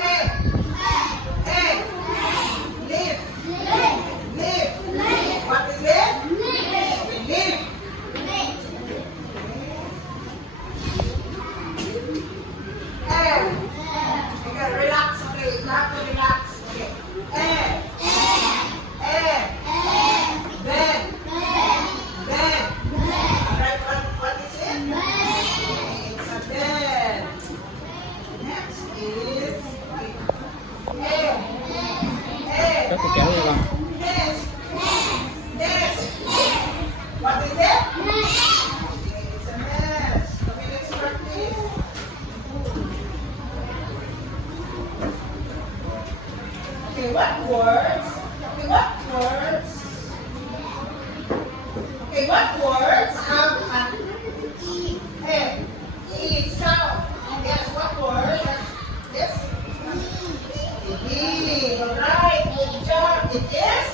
Egg. Egg. Leaf. Leaf. What is it? Leaf. Egg. Okay, relax. Okay, you have to relax. Okay. Egg. Egg. Bed. Bed. Alright, what is it? It's a bed. Next is egg. Egg. Kasi kaya lang. Nest. Nest. What is it? It's a nest. Okay, let's practice. Okay, what words? Okay, what words? Okay, what words have an E? E sound. Yes, what word? Yes? E. Alright, good job. It is